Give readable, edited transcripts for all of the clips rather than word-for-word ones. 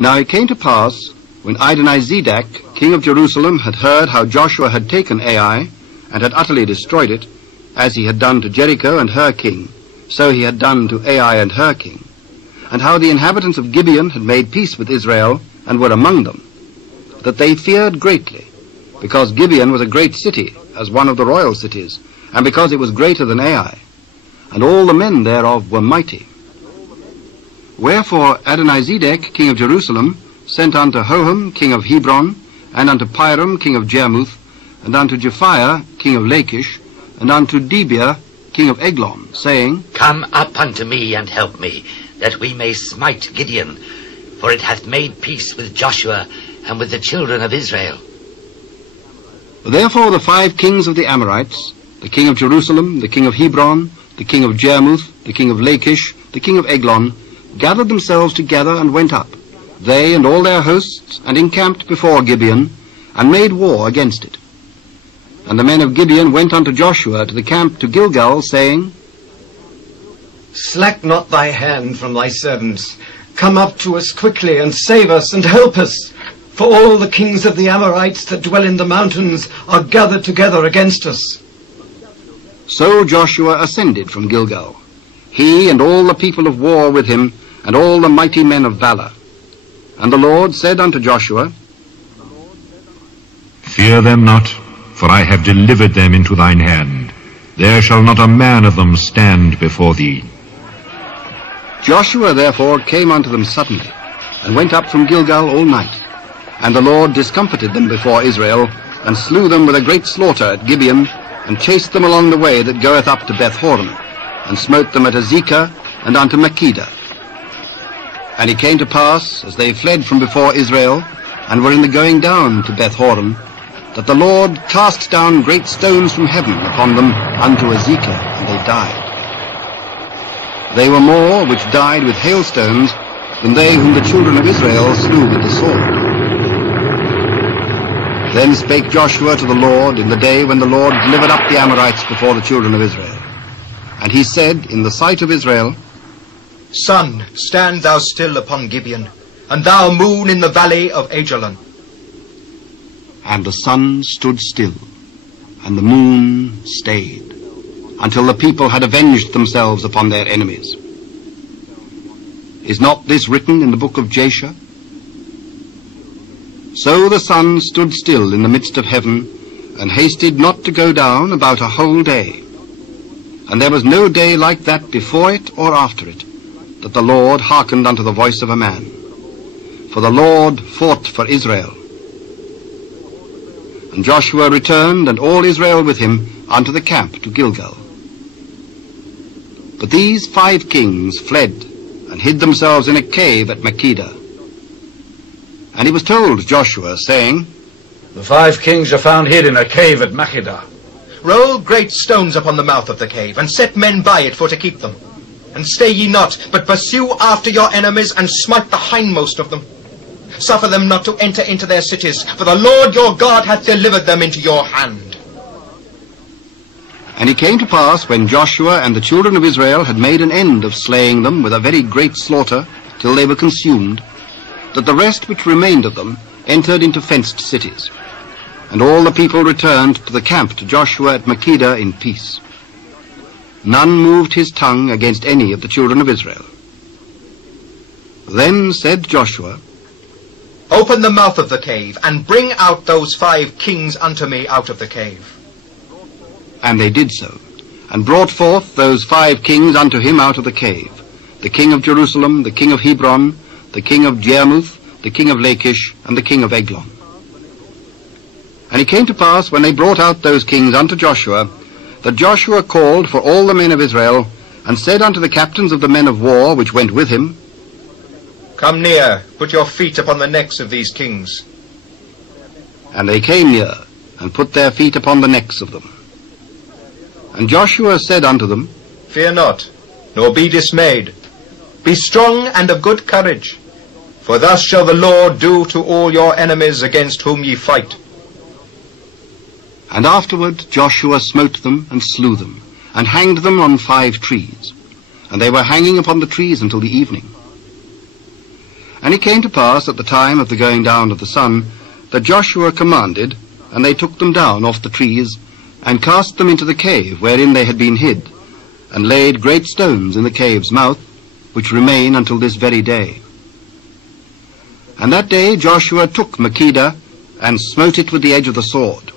Now it came to pass, when Adonizedek, king of Jerusalem, had heard how Joshua had taken Ai, and had utterly destroyed it, as he had done to Jericho and her king, so he had done to Ai and her king, and how the inhabitants of Gibeon had made peace with Israel, and were among them, that they feared greatly, because Gibeon was a great city, as one of the royal cities, and because it was greater than Ai, and all the men thereof were mighty. Wherefore Adonizedek, king of Jerusalem, sent unto Hoham, king of Hebron, and unto Piram, king of Jarmuth, and unto Japhia, king of Lachish, and unto Debir, king of Eglon, saying, Come up unto me and help me, that we may smite Gibeon, for it hath made peace with Joshua and with the children of Israel. Therefore the 5 kings of the Amorites, the king of Jerusalem, the king of Hebron, the king of Jarmuth, the king of Lachish, the king of Eglon, gathered themselves together and went up, they and all their hosts, and encamped before Gibeon, and made war against it. And the men of Gibeon went unto Joshua to the camp to Gilgal, saying, Slack not thy hand from thy servants. Come up to us quickly, and save us, and help us. For all the kings of the Amorites that dwell in the mountains are gathered together against us. So Joshua ascended from Gilgal, he and all the people of war with him, and all the mighty men of valor. And the Lord said unto Joshua, Fear them not, for I have delivered them into thine hand. There shall not a man of them stand before thee. Joshua therefore came unto them suddenly, and went up from Gilgal all night. And the Lord discomfited them before Israel, and slew them with a great slaughter at Gibeon, and chased them along the way that goeth up to Beth-horon, and smote them at Azekah, and unto Makkedah. And it came to pass, as they fled from before Israel, and were in the going down to Beth-horon, that the Lord cast down great stones from heaven upon them unto Azekah, and they died. They were more which died with hailstones than they whom the children of Israel slew with the sword. Then spake Joshua to the Lord in the day when the Lord delivered up the Amorites before the children of Israel. And he said in the sight of Israel, Sun, stand thou still upon Gibeon, and thou moon in the valley of Eglon. And the sun stood still, and the moon stayed, until the people had avenged themselves upon their enemies. Is not this written in the book of Jasher? So the sun stood still in the midst of heaven, and hasted not to go down about a whole day. And there was no day like that before it or after it, that the Lord hearkened unto the voice of a man. For the Lord fought for Israel. And Joshua returned, and all Israel with him, unto the camp to Gilgal. But these 5 kings fled, and hid themselves in a cave at Makkedah. And he was told Joshua, saying, The 5 kings are found hid in a cave at Makkedah. Roll great stones upon the mouth of the cave, and set men by it for to keep them. And stay ye not, but pursue after your enemies, and smite the hindmost of them. Suffer them not to enter into their cities, for the Lord your God hath delivered them into your hand. And it came to pass, when Joshua and the children of Israel had made an end of slaying them with a very great slaughter, till they were consumed, that the rest which remained of them entered into fenced cities. And all the people returned to the camp to Joshua at Makkedah in peace. None moved his tongue against any of the children of Israel. Then said Joshua, Open the mouth of the cave, and bring out those 5 kings unto me out of the cave. And they did so, and brought forth those 5 kings unto him out of the cave, the king of Jerusalem, the king of Hebron, the king of Jarmuth, the king of Lachish, and the king of Eglon. And it came to pass, when they brought out those kings unto Joshua, that Joshua called for all the men of Israel, and said unto the captains of the men of war which went with him, Come near, put your feet upon the necks of these kings. And they came near, and put their feet upon the necks of them. And Joshua said unto them, Fear not, nor be dismayed. Be strong and of good courage, for thus shall the Lord do to all your enemies against whom ye fight. And afterward Joshua smote them, and slew them, and hanged them on 5 trees. And they were hanging upon the trees until the evening. And it came to pass at the time of the going down of the sun, that Joshua commanded, and they took them down off the trees, and cast them into the cave wherein they had been hid, and laid great stones in the cave's mouth, which remain until this very day. And that day Joshua took Makkedah, and smote it with the edge of the sword,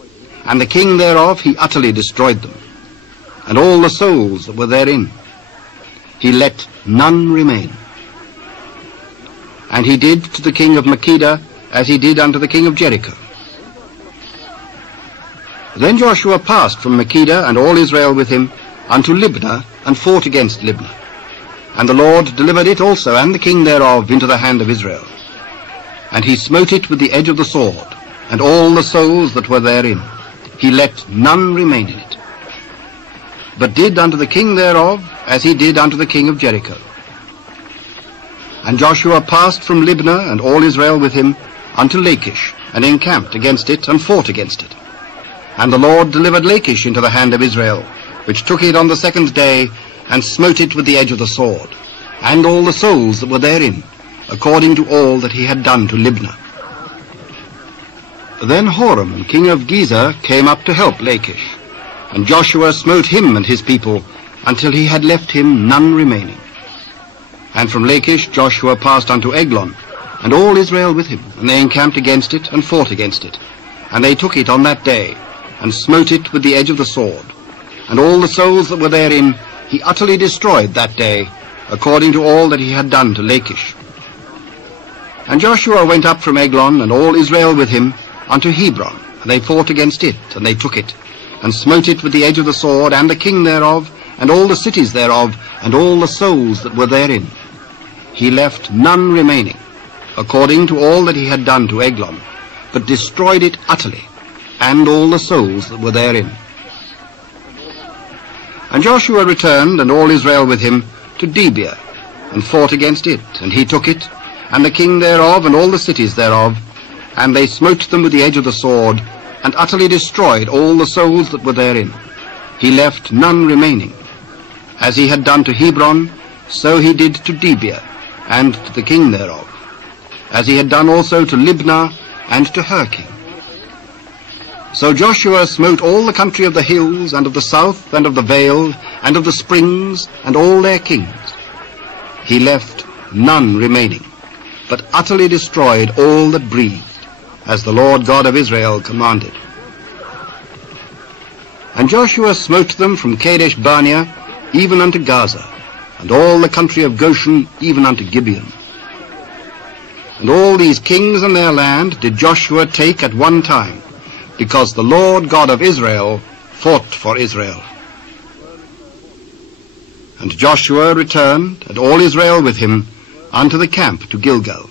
and the king thereof he utterly destroyed them, and all the souls that were therein. He let none remain. And he did to the king of Makkedah as he did unto the king of Jericho. Then Joshua passed from Makkedah, and all Israel with him, unto Libnah, and fought against Libnah. And the Lord delivered it also, and the king thereof, into the hand of Israel. And he smote it with the edge of the sword, and all the souls that were therein. He let none remain in it, but did unto the king thereof as he did unto the king of Jericho. And Joshua passed from Libnah, and all Israel with him, unto Lachish, and encamped against it, and fought against it. And the Lord delivered Lachish into the hand of Israel, which took it on the second day, and smote it with the edge of the sword, and all the souls that were therein, according to all that he had done to Libnah. Then Hoham, king of Gezer, came up to help Lachish, and Joshua smote him and his people, until he had left him none remaining. And from Lachish Joshua passed unto Eglon, and all Israel with him, and they encamped against it, and fought against it. And they took it on that day, and smote it with the edge of the sword, and all the souls that were therein he utterly destroyed that day, according to all that he had done to Lachish. And Joshua went up from Eglon, and all Israel with him, unto Hebron, and they fought against it, and they took it, and smote it with the edge of the sword, and the king thereof, and all the cities thereof, and all the souls that were therein. He left none remaining, according to all that he had done to Eglon, but destroyed it utterly, and all the souls that were therein. And Joshua returned, and all Israel with him, to Debir, and fought against it, and he took it, and the king thereof, and all the cities thereof, and they smote them with the edge of the sword, and utterly destroyed all the souls that were therein. He left none remaining. As he had done to Hebron, so he did to Debir, and to the king thereof, as he had done also to Libnah, and to her king. So Joshua smote all the country of the hills, and of the south, and of the vale, and of the springs, and all their kings. He left none remaining, but utterly destroyed all that breathed, as the Lord God of Israel commanded. And Joshua smote them from Kadesh Barnea even unto Gaza, and all the country of Goshen even unto Gibeon. And all these kings and their land did Joshua take at one time, because the Lord God of Israel fought for Israel. And Joshua returned, and all Israel with him, unto the camp to Gilgal.